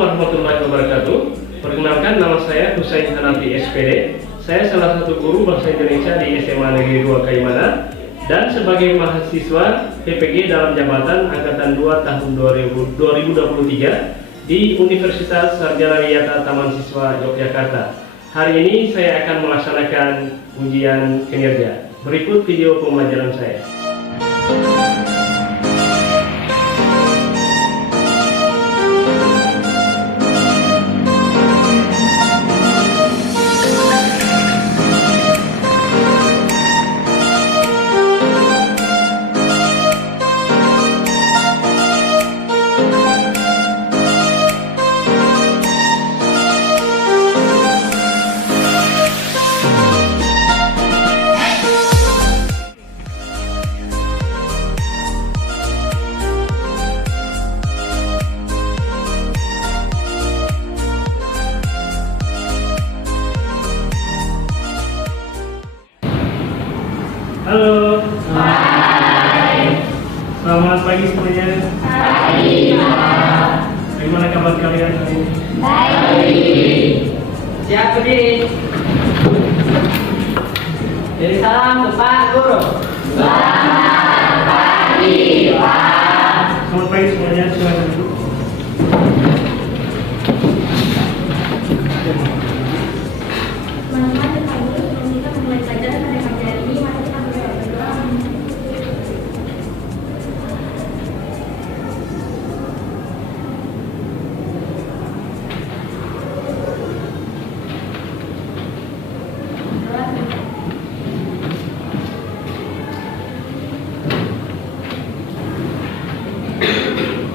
warahmatullahi wabarakatuh. Perkenalkan, nama saya Husain Hanafi SPD. Saya salah satu guru bahasa Indonesia di SMA Negeri 2 Kaimana dan sebagai mahasiswa PPG dalam jabatan Angkatan 2 tahun 2023 di Universitas Sarjana Wiyata Taman Siswa Yogyakarta. Hari ini saya akan melaksanakan ujian kinerja. Berikut video pembelajaran saya. Halo. Hai. Selamat pagi semuanya. Pagi. Bagaimana kabar kalian hari ini? Baik. Siap berdiri. Jadi salam ke Pak Guru. Selamat pagi, Pak. Selamat pagi semuanya. Silakan duduk.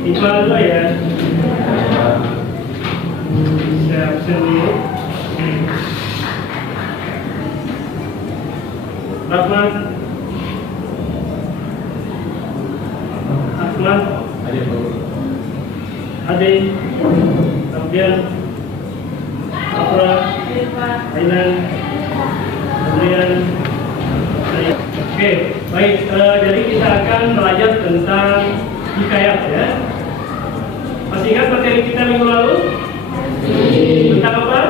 Iqbal dulu ya. Saya absen dulu. Rahman. Ahmad. Ade. Abdian. Afra. Ainan. Adrian. Oke, baik. Jadi kita akan belajar tentang hikayat ya. Masih ingat materi kita minggu lalu? Tentang apa?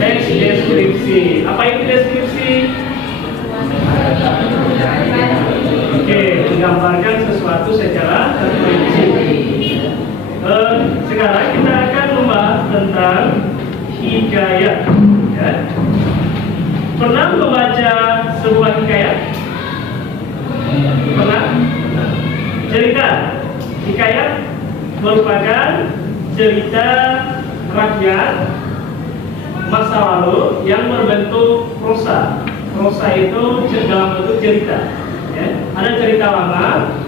Deskripsi. Apa itu deskripsi? Oke, menggambarkan sesuatu secara terperinci. Sekarang kita akan membahas tentang hikayat. Ya. Pernah membaca sebuah hikayat? Pernah? Cerita. Hikayat merupakan cerita rakyat masa lalu yang berbentuk prosa. Prosa itu dalam bentuk cerita. Ya. Ada cerita lama,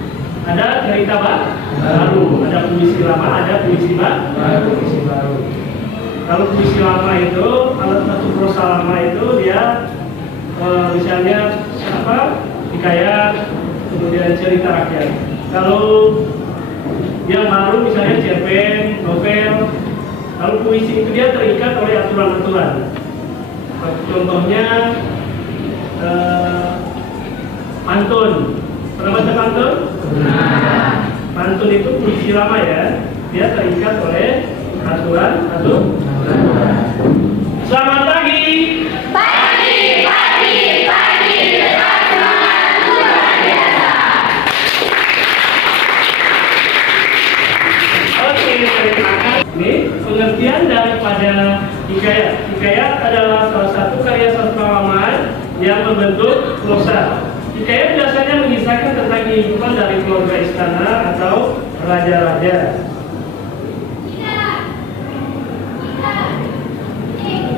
ada cerita baru, ada puisi lama, ada puisi baru. Kalau puisi lama itu, kalau satu prosa lama itu dia misalnya apa? Hikayat, kemudian cerita rakyat. Kalau yang baru misalnya cerpen, novel. Kalau puisi itu dia terikat oleh aturan-aturan. Contohnya pantun. Pernah baca pantun? Pantun itu puisi lama ya. Dia terikat oleh aturan. Selamat pagi. Ini pengertian daripada hikayat. Hikayat adalah salah satu karya sastrawan yang berbentuk prosa. Hikayat biasanya mengisahkan tentang kehidupan dari keluarga istana atau raja-raja.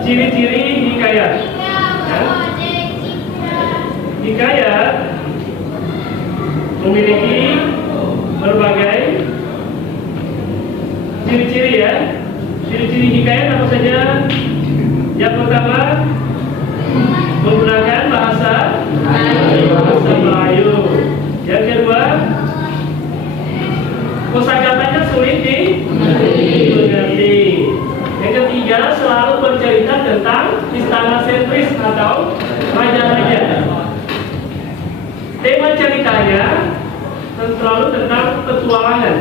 Ciri-ciri hikayat. Ya. Hikayat memiliki berbagai ciri-ciri ya. Ciri-ciri hikayat apa saja? Yang pertama, menggunakan bahasa Melayu. Yang kedua, kosakatanya sulit dimengerti. Yang ketiga, selalu bercerita tentang istana sentris atau raja-raja. Tema ceritanya selalu tentang petualangan.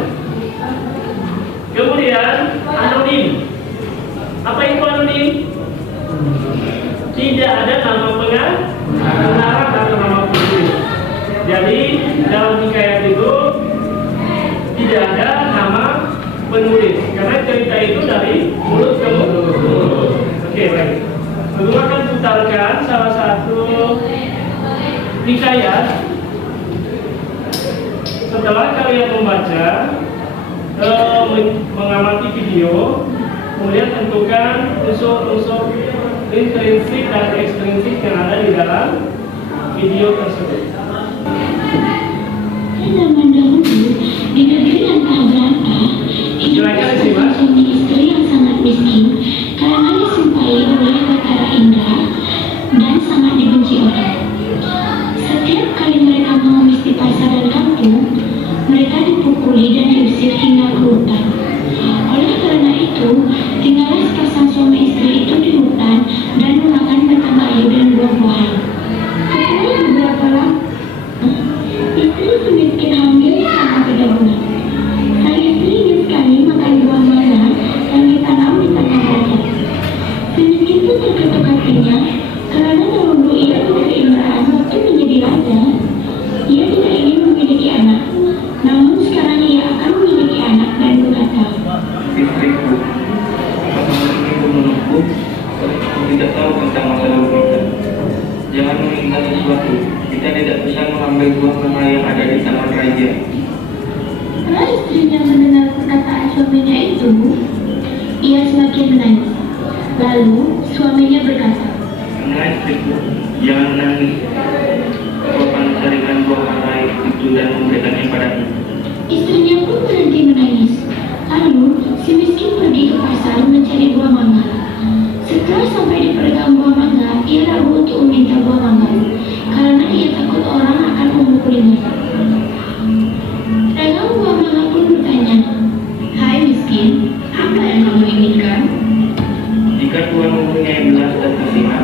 Kemudian anonim. Apa itu anonim? Tidak ada nama pengarang atau nama penulis. Jadi dalam hikayat itu tidak ada nama penulis karena cerita itu dari mulut ke mulut. Oke, baik. Lalu akan putarkan salah satu hikayat. Setelah kalian membaca, mengamati video, kemudian tentukan unsur-unsur intrinsik dan ekstrinsik yang ada di dalam video tersebut. Zaman dahulu, di negeri yang tak berantah, hidup suami istri yang sangat miskin karena disumpahi oleh Batara Indra dan sangat dibenci orang. Setiap kali mereka mengemis di pasar dan kampung, mereka dipukuli dan diusir hingga ke hutan. Oleh karena itu, tinggallah sepasang suami istri itu di hutan dan memakan batang kayu dan buah-buahan. Setelah beberapa lama, istri si miskin hamil selama 3 bulan. Sang istri ingin sekali makan buah mangga yang ditanam di tanah raja. Si miskin pun terketuk hatinya karena dahulu ia berkeindahan waktu menjadi raja. Ia tidak ingin memiliki anak, namun sekarang ia akan memiliki anak dan berkata, "Istriku, apa ibu menunggu? Aku tidak tahu tentang masa lalu kita. Jangan meminta sesuatu. Kita tidak bisa mengambil buah mangga yang ada di taman raja." Setelah istrinya mendengar perkataan suaminya itu, ia semakin menangis. Lalu suaminya berkata, "Nah, istriku, jangan menangis. Aku akan mencarikan buah mangga itu dan memberikannya padamu." Istrinya pun berhenti menangis. Lalu si miskin pergi ke pasar mencari buah mangga. Setelah sampai di pedagang buah mangga, ia ragu untuk meminta buah mangga karena ia takut orang akan memukulinya. Pedagang buah mangga pun bertanya, "Hai miskin, apa yang kamu inginkan?" "Jika Tuhan mempunyai belas dan kasihan,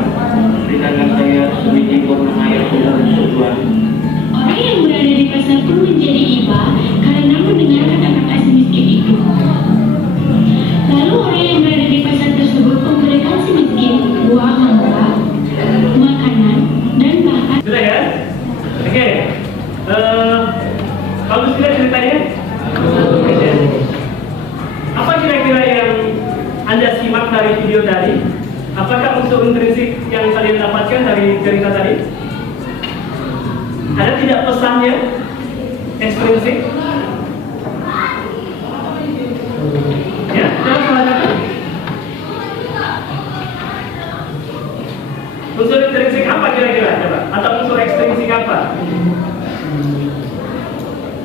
berikanlah saya sebiji buah mangga yang sudah Tuhan." Orang yang berada di pasar pun menjadi iba karena mendengar kata-kata si miskin itu. Lalu orang yang berada di pasar tersebut memberikan si miskin buah mangga, makanan, dan bahkan Sudah kan? Oke. Bagus tidak ceritanya? Apa kira-kira yang Anda simak dari video tadi? Apakah unsur intrinsik yang kalian dapatkan dari cerita tadi? Ada tidak pesannya? Ekstrinsik? Ya, coba silakan. Unsur intrinsik apa kira-kira? Coba. Atau unsur ekstrinsik apa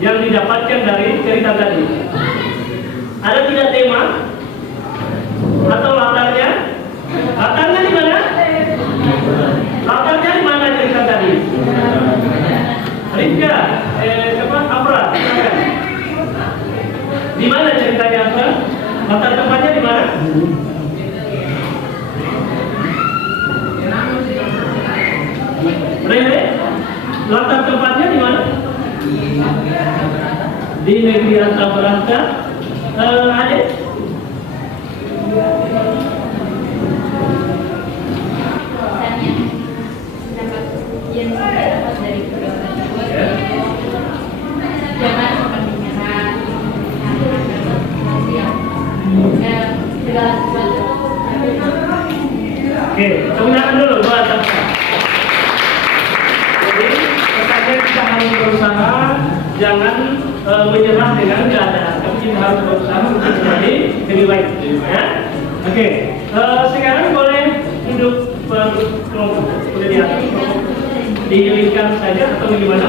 yang didapatkan dari cerita tadi? Ada tidak tema? Atau latarnya? Latarnya di mana? Latarnya di mana cerita tadi? Rifka, Afra, silakan. Di mana ceritanya Afra? Latar tempatnya di mana? Rere, latar tempatnya di mana? Di negeri Antabaranta. Adek? Yang saya dapat dari video tersebut, jangan seperti menyerah, segala sesuatu. Oke, tepuk tangan dulu buat Afra. Jadi pesannya kita harus berusaha, jangan menyerah dengan keadaan, tapi kita harus berusaha untuk menjadi lebih baik. Ya? Oke, sekarang boleh duduk kelompok, boleh di atas kelompok, diilingkan saja atau bagaimana?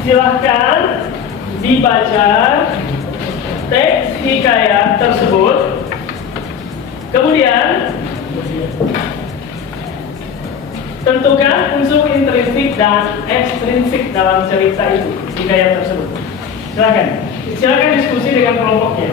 silahkan dibaca teks hikayat tersebut. Kemudian tentukan unsur intrinsik dan ekstrinsik dalam cerita itu, hikayat tersebut. Silakan diskusi dengan kelompoknya.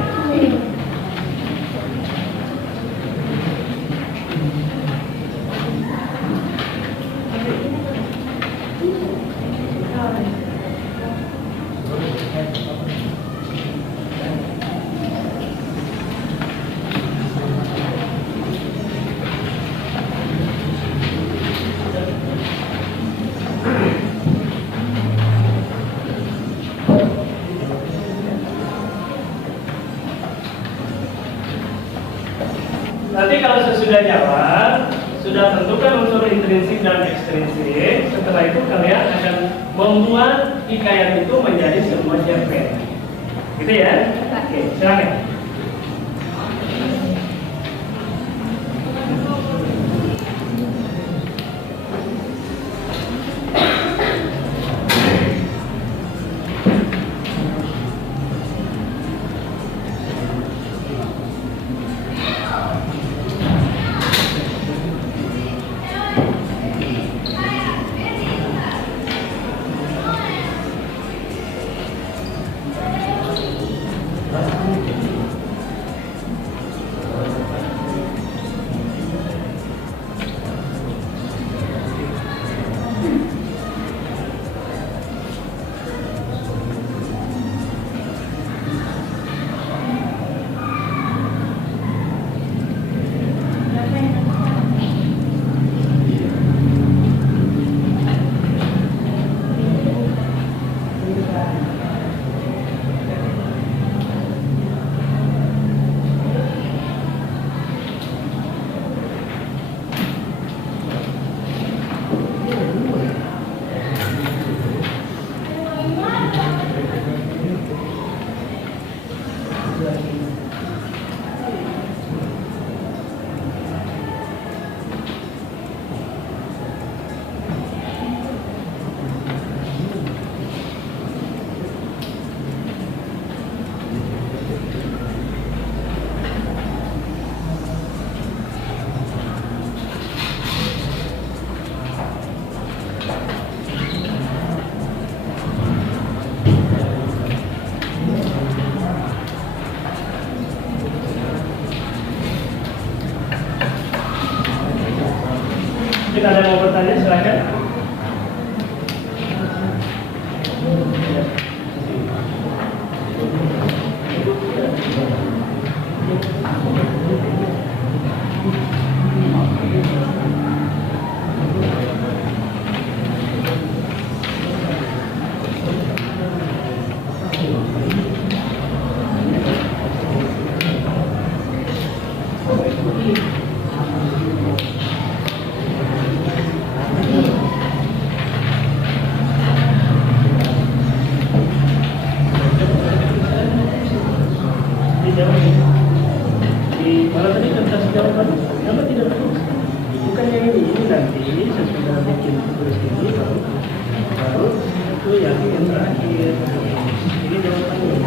Nanti kalau sesudah jawab, sudah tentukan unsur intrinsik dan ekstrinsik. Setelah itu kalian akan membuat hikayat itu menjadi sebuah cerpen. Gitu ya? Oke, silakan. Kita ada yang mau bertanya, silakan. Di mana tadi kertas jawaban? Kenapa tidak terus? Bukan yang ini nanti sesudah bikin tulis ini baru itu yang terakhir. Ini jawabannya.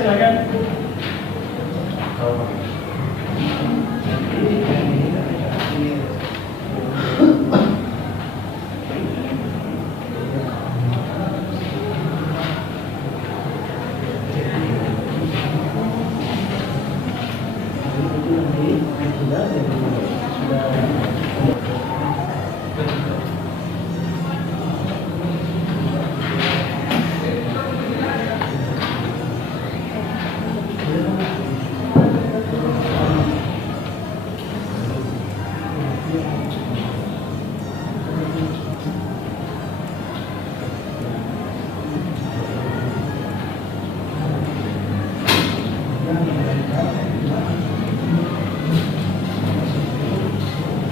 silakan.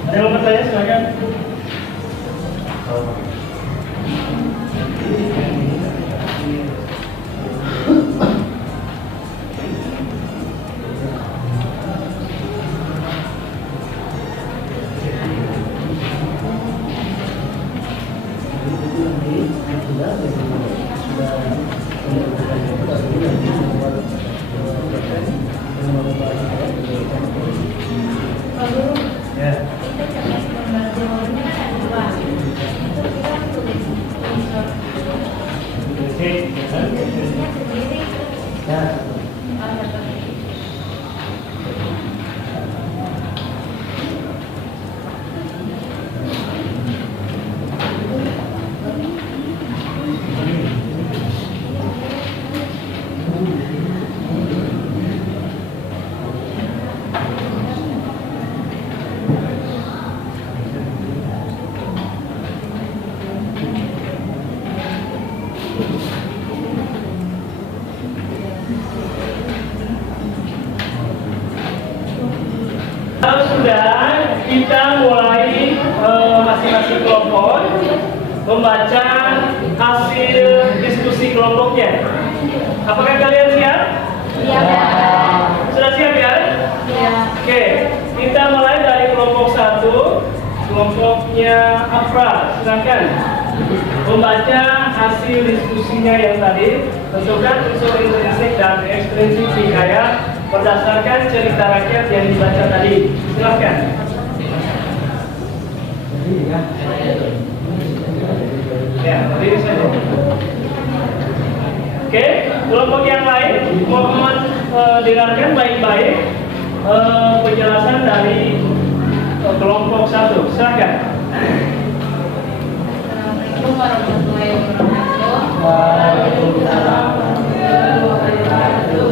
Ada yang mau bertanya silakan. Ya. Itu jenis pembagiannya ada dua. Itu kita tulis unsur jenisnya sendiri. Ya. Kalau sudah, kita mulai masing-masing kelompok membaca hasil diskusi kelompoknya. Apakah kalian siap? Iya. Sudah siap ya? Iya. Oke, kita mulai dari kelompok 1, kelompoknya Afra. Silakan membaca hasil diskusinya yang tadi. Tentukan unsur intrinsik dan ekstrinsik hikayat berdasarkan cerita rakyat yang dibaca tadi. Silakan. Ya, berdiri saja. Oke, kelompok yang lain mohon dengarkan baik-baik penjelasan dari kelompok 1. Silakan. Assalamualaikum warahmatullahi wabarakatuh. Waalaikumsalam warahmatullahi wabarakatuh.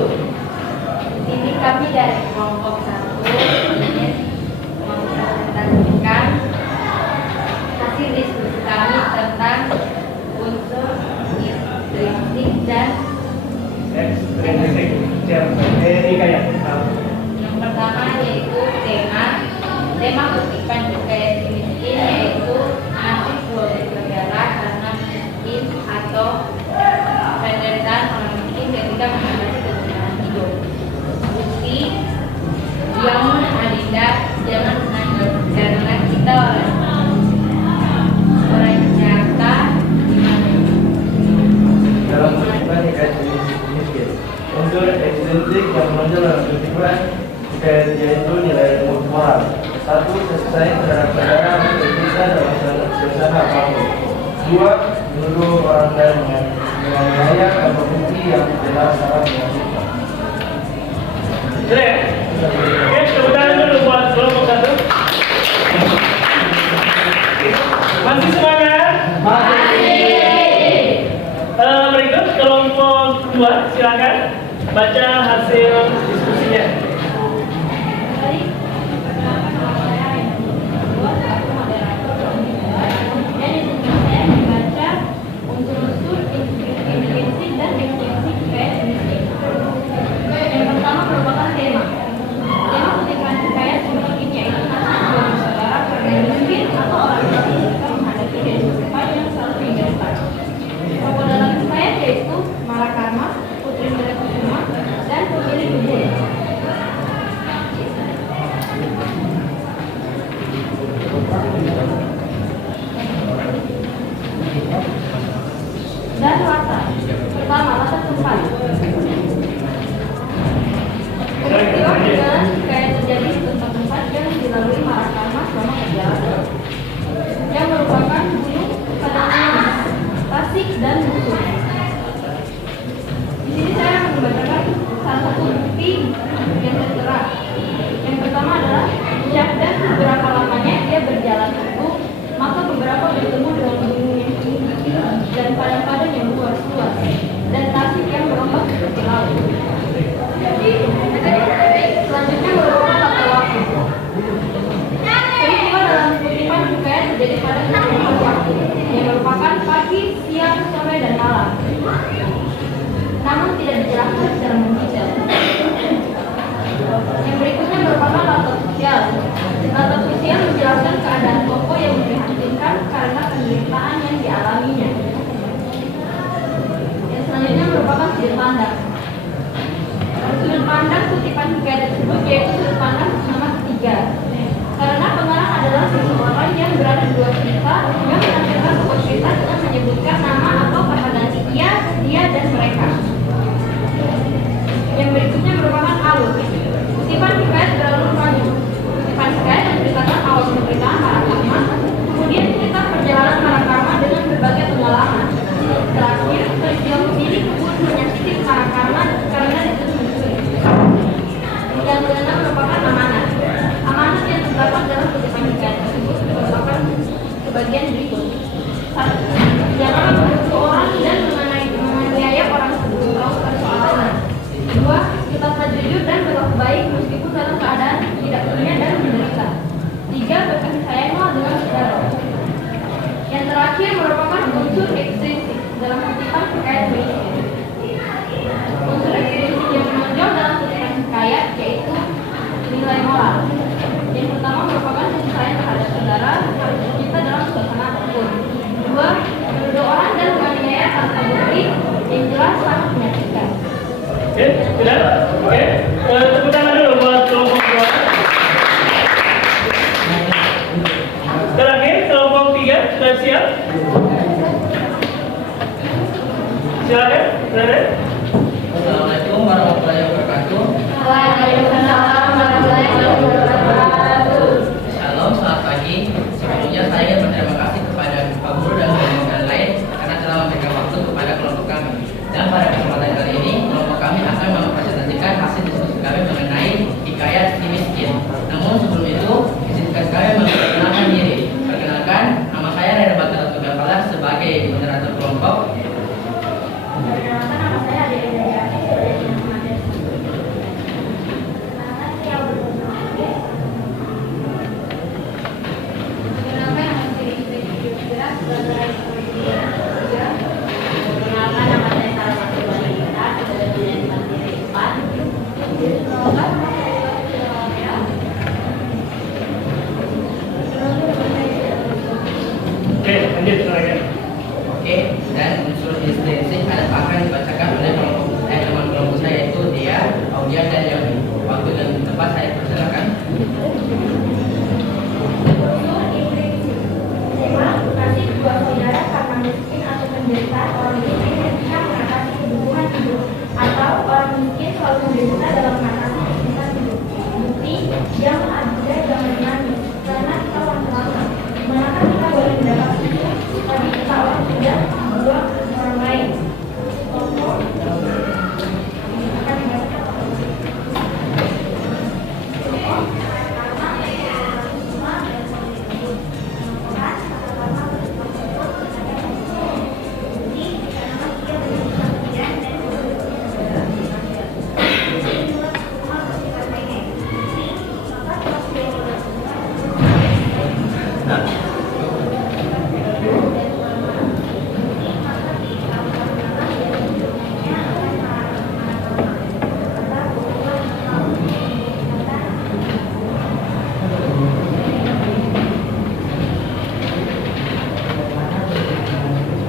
Ini kami dari kelompok 1 ingin mempresentasikan hasil diskusi kami tentang unsur intrinsik dan Ekstrinsik hikayat. yang pertama yaitu tema kutipan hikayat si miskin yaitu nasib boleh negara karena miskin atau penderitaan orang miskin ketika menghadapi kesulitan hidup. Bukti yang Adinda jangan menangis karena kita orang nyata gimana? Dalam kutipan hikayat miskin, unsur ekstrinsik yang menonjol dalam kutipan hikayat yaitu nilai moral. 1. Selesai terhadap saudara bercerita dalam suasana apapun. 2. Menuduh orang lain menganiaya tanpa bukti yang jelas sangat menyakitkan. Oke, tepuk tangan dulu buat kelompok 1. Masih semangat? Berikut kelompok 2, silakan baca hasil diskusinya. Yang pertama merupakan tema siang, sore, dan malam. Namun tidak dijelaskan secara mendetail. Yang berikutnya merupakan latar sosial. Latar sosial menjelaskan keadaan tokoh yang memprihatinkan karena penderitaan yang dialaminya. Yang selanjutnya merupakan sudut pandang. Sudut pandang kutipan hikayat tersebut yaitu sudut pandang nomor 3. Karena pengarang adalah seseorang yang berada di dua cerita yang menampilkan tokoh cerita dengan menyebutkan nama atau kata ganti dia, dan mereka. Yang berikutnya merupakan alur. Kutipan hikayat beralur panjang. Kutipan hikayat menceritakan awal pemberitaan Harakarma, kemudian cerita perjalanan Harakarma dengan berbagai pengalaman. Terakhir, peristiwa memilih kebunnya Siti Harakarma karena dituduh mencuri. Yang keenam merupakan amanat. Amanat yang terdapat dalam kutipan hikayat tersebut merupakan sebagian berikut. 1. Jangan membunuh orang dan menganiaya orang sebelum tahu persoalannya. 2. Tetaplah jujur dan berlaku baik meskipun dalam keadaan tidak punya dan menderita. 3. Berkasih sayanglah dengan saudara. Yang terakhir merupakan unsur ekstrinsik dalam kutipan hikayat berisi. Unsur ekstrinsik yang menonjol dalam kutipan hikayat yaitu nilai moral. Yang pertama merupakan kasih sayang terhadap saudara harus tercipta dalam suasana apapun. 2. Menuduh orang dan menganiaya tanpa bukti yang jelas sangat menyakitkan. Oke, sudah? Oke, tepuk tangan dulu buat kelompok 2. Terakhir, kelompok 3 sudah siap? Silakan, Raden. Assalamualaikum warahmatullahi wabarakatuh. Waalaikumsalam warahmatullahi wabarakatuh. Shalom, selamat pagi. Sebelumnya saya ingin berterima kasih kepada Pak Guru dan teman-teman lain karena telah memberikan waktu kepada kelompok kami. Dan pada kesempatan kali ini, kelompok kami akan mempresentasikan hasil diskusi kami mengenai hikayat si miskin. Namun sebelum itu, izinkan kami memperkenalkan diri. Perkenalkan, nama saya Reda Batara Tugapala sebagai moderator kelompok. Perkenalkan, nama saya Ade Indriani sebagai pengajar. Perkenalkan, nama saya Istri Yusra sebagai pengajar. Perkenalkan, nama saya Sarah Matilda sebagai penyanyi mandiri 4. Perkenalkan, nama saya Sylvia. Oke, lanjut silakan. Oke, dan unsur intrinsik akan dibacakan oleh teman kelompok saya yaitu Dia, Audia, dan Yoni. Waktu dan tempat saya persilakan. Unsur intrinsik. Kasih dua saudara karena miskin atau penderitaan orang miskin ketika mengatasi kebutuhan hidup atau orang miskin selalu menderita dalam mengatasi kebutuhan hidup. Bukti, jangan ada jangan menangis karena kita orang terlambat. Manakah kita boleh mendapat itu? Tapi kita orang sudah membuang orang lain. Contoh, akan dibaca.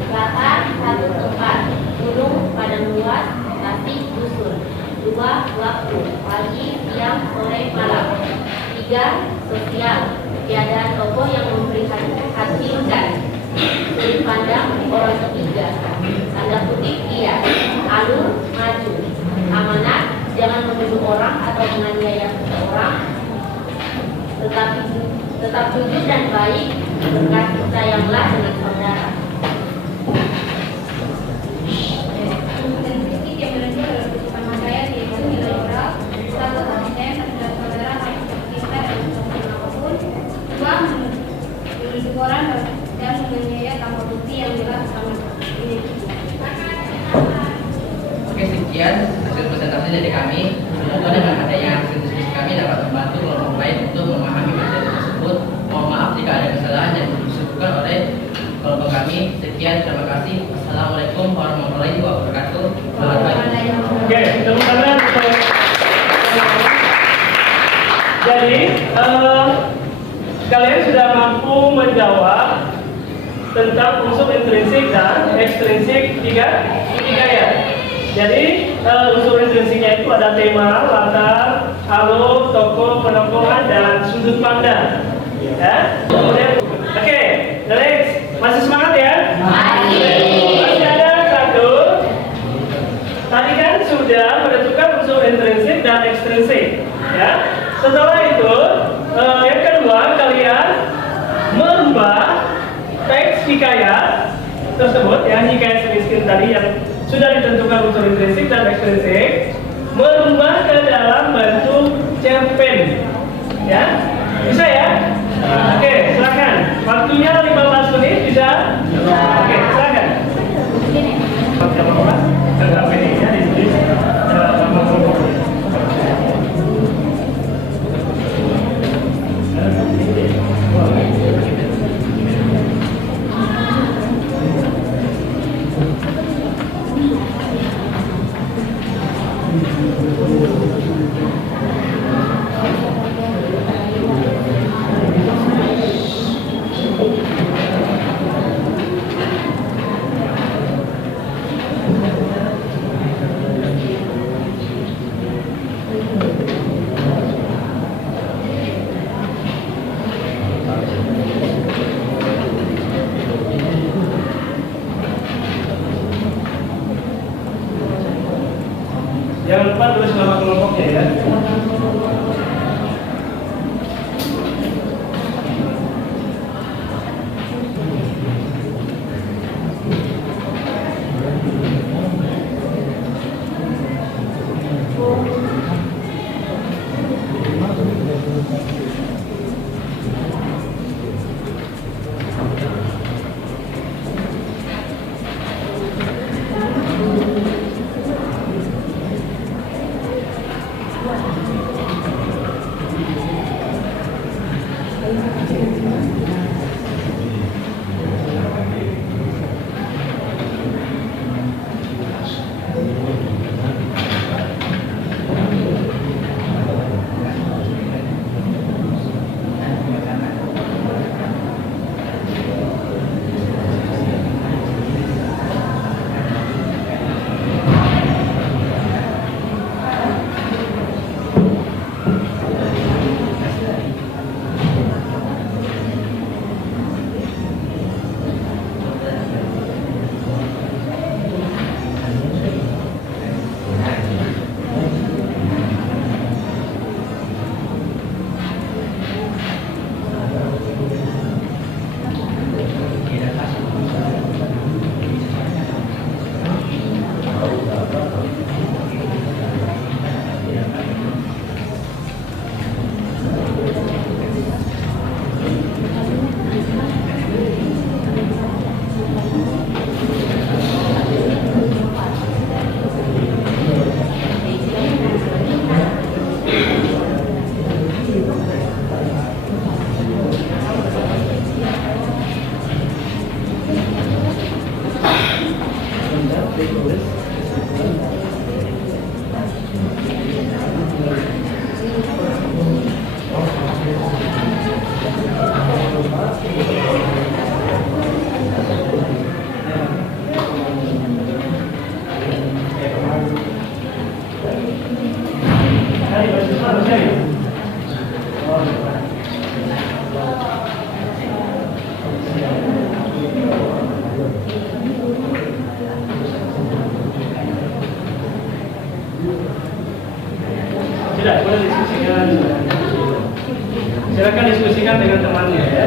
Latar, satu tempat, gunung, padang luas, tasik, dusun. 2. Waktu, pagi, siang, sore, malam. 3. Sosial, keadaan tokoh yang memprihatinkan. Sudut pandang, orang ketiga. Tanda kutip, iya. Alur, maju. Amanat, jangan menuduh orang atau menganiaya seseorang. Tetap jujur dan baik, berkasih sayanglah dengan saudara. Yang menunjuk dalam kutipan hikayat yaitu nilai moral. 1. Kasih sayang terhadap saudara harus tercipta dalam suasana apapun. 2. Menuduh orang dan menganiaya tanpa bukti yang jelas sangat menyakitkan. Oke, sekian hasil presentasi dari kami. Semoga dengan adanya hasil diskusi kami dapat membantu kelompok lain untuk memahami materi tersebut. Mohon maaf jika ada kesalahan yang disebutkan oleh kelompok kami. Sekian, terima kasih. Wassalamualaikum. kalian sudah mampu menjawab tentang unsur intrinsik dan ekstrinsik hikayat. Jadi unsur intrinsiknya itu ada tema, latar, alur, tokoh, penempatan, dan sudut pandang. Ya. Kemudian, oke, next. Masih semangat ya? Masih ada satu. Tadi kan sudah menentukan unsur intrinsik dan ekstrinsik. Ya. Setelah itu, yang kedua kalian merubah teks hikayat tersebut, ya, hikayat si miskin tadi yang sudah ditentukan unsur intrinsik dan ekstrinsik, merubah ke dalam bentuk cerpen. Ya, bisa ya? Oke, silakan. Waktunya 15 menit, bisa? Oke, silakan. Tentang ini-nya ditulis nama kelompoknya. Jangan lupa tulis nama kelompoknya ya. Tidak, boleh diskusikan. Silakan diskusikan dengan temannya ya.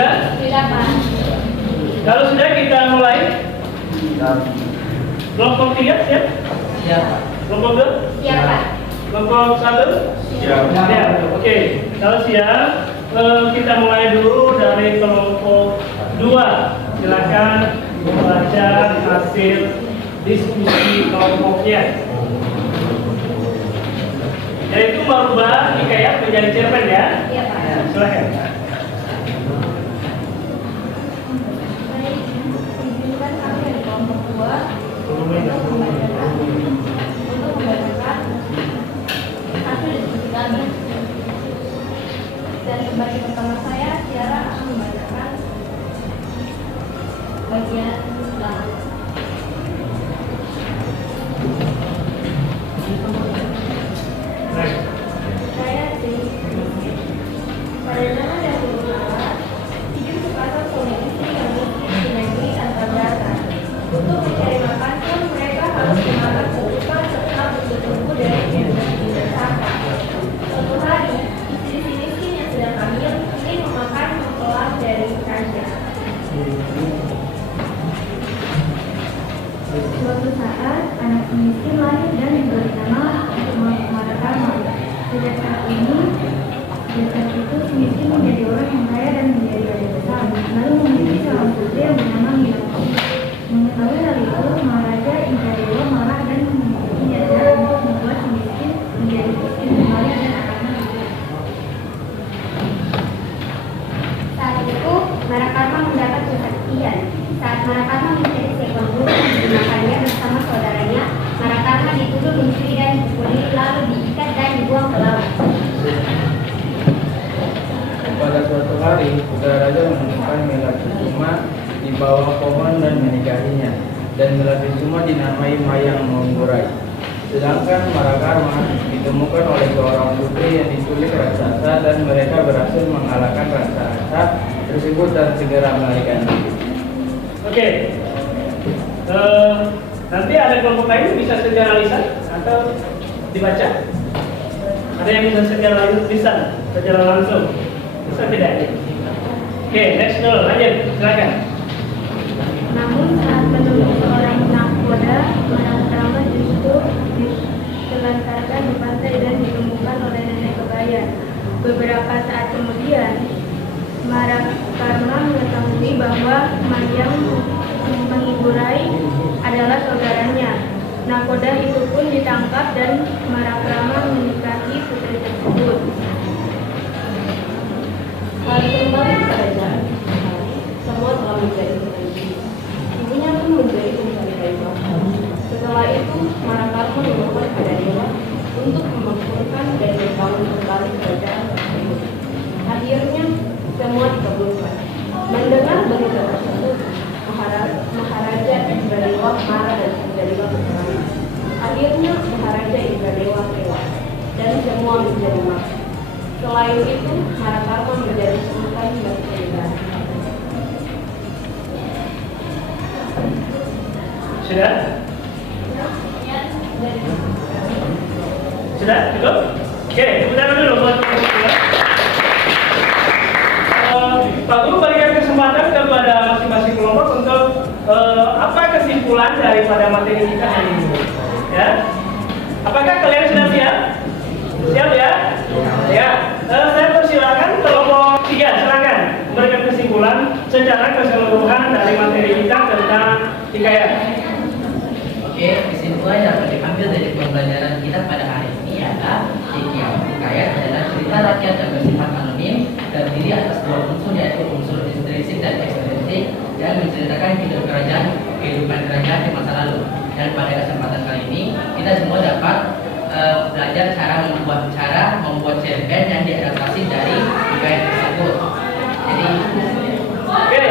Sudah? Sudah, Pak. Kalau sudah kita mulai. Kelompok 3 siap? Siap. Kelompok 2? Siap, Pak. Kelompok 1? Siap. Siap. Oke. Kalau siap, kita mulai dulu dari kelompok 2. Silakan membaca hasil diskusi kelompoknya. Yaitu merubah hikayat menjadi cerpen ya. Iya, Pak. Silakan. Baik, izinkan kami dari kelompok 2 untuk membacakan hasil diskusi kami. Dan sebagai pertama saya, Tiara akan membacakan bagian pertama. Baik. Saya Dewi. Pada zaman dahulu kala, hidup sepasang suami istri yang miskin di negeri tanpa berata. Untuk mencari makan pun mereka harus memakan kehidupan serta bertumbuh dari jenis sampah. Suatu hari, istri si miskin yang sedang hamil ingin memakan mempelai dari raja. Suatu saat, anak miskin lahir dan diberi nama Markarma. Sejak saat ini, sejak itu si miskin menjadi orang yang kaya dan menjadi raja besar. Lalu memiliki seorang putri yang bernama Milaki. Mengetahui hal itu, Maharaja Indradewa marah dan memiliki jasa untuk membuat si miskin menjadi miskin kembali dan anaknya hidup. Saat itu, Marakarma mendapat kesaktian. Saat Marakarma mencari seekor burung yang dimakannya bersama saudaranya, Marakarma dituduh mencuri dan dipukuli, lalu diikat dan dibuang ke laut. Pada suatu hari, putra raja menemukan Melapisuma di bawah pohon dan menikahinya, dan Melapisuma dinamai Mayang Manggurai. Sedangkan Marakarma ditemukan oleh seorang putri yang diculik raksasa, dan mereka berhasil mengalahkan raksasa tersebut dan segera melarikan diri. Oke. Nanti ada kelompok lain bisa secara lisan atau dibaca. Ada yang bisa secara lisan, secara langsung. Bisa tidak? Oke, next dulu, lanjut, silakan. Namun saat menemui seorang nakoda, Marakarma justru ditelantarkan di pantai dan ditemukan oleh nenek kebaya. Beberapa saat kemudian, Marakarma mengetahui bahwa Mayang Manggurai adalah saudaranya. Nakoda itu pun ditangkap dan Marakarma menikahi putri tersebut. Kali kembali ke kerajaan, semua telah menjadi seperti ibunya pun menjadi pencari kayu bakar. Setelah itu, Marakarma memohon kepada dewa untuk memakmurkan dan membangun kembali kerajaan tersebut. Akhirnya, semua dikabulkan. Mendengar berita tersebut, Maharaja Indradewa marah dan Indradewa berperang. Akhirnya Maharaja Indradewa tewas dan semua menjadi mati. Selain itu, Marakarma menjadi sultan dan sultan. Sudah? Sudah? Cukup? Oke, kita dulu buat Pak Guru berikan kesempatan kepada masing-masing kelompok untuk apa kesimpulan daripada materi kita hari ini, ya? Apakah kalian sudah siap? Siap ya? Ya. Saya persilakan kelompok 3, silakan memberikan kesimpulan secara keseluruhan dari materi kita tentang hikayat. Oke, kesimpulan yang dapat diambil dari pembelajaran kita pada hari ini adalah hikayat adalah cerita rakyat yang bersifat anonim, terdiri atas dua unsur, yaitu unsur intrinsik dan ekstrinsik, dan menceritakan kehidupan kerajaan di masa lalu. Dan pada kesempatan kali ini kita semua dapat belajar cara membuat cerpen yang diadaptasi dari hikayat tersebut. Jadi, Oke,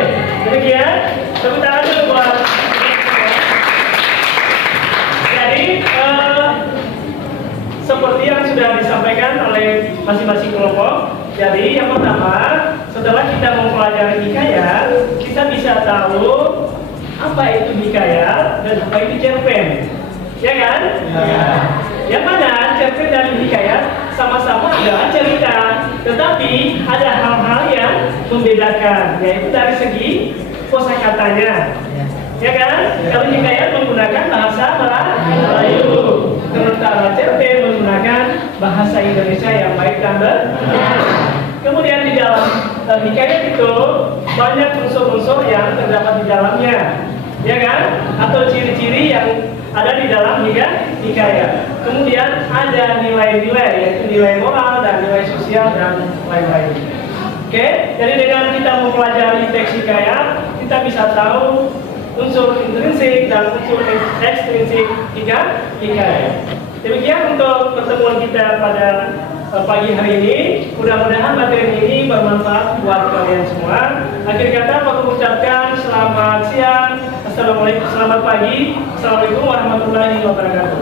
demikian. Tepuk tangan dulu buat. Jadi seperti yang sudah disampaikan oleh masing-masing kelompok. Jadi yang pertama, setelah kita mempelajari hikayat, kita bisa tahu apa itu hikayat dan apa itu cerpen, ya kan? Ya. Yang mana cerpen dan hikayat sama-sama adalah cerita, tetapi ada hal-hal yang membedakan, yaitu dari segi kosakatanya. Ya kan? Kalau hikayat menggunakan bahasa Melayu, sementara cerpen menggunakan bahasa Indonesia yang baik dan benar. Kemudian di dalam hikayat itu banyak unsur-unsur yang terdapat di dalamnya, ya kan? Atau ciri-ciri yang ada di dalam hikayat. Kemudian ada nilai-nilai, yaitu nilai moral dan nilai sosial dan lain-lain. Oke, jadi dengan kita mempelajari teks hikayat, kita bisa tahu unsur intrinsik dan unsur ekstrinsik hikayat. Demikian untuk pertemuan kita pada pagi hari ini. Mudah-mudahan materi ini bermanfaat buat kalian semua. Akhir kata aku mengucapkan selamat siang, assalamualaikum, selamat pagi, assalamualaikum warahmatullahi wabarakatuh.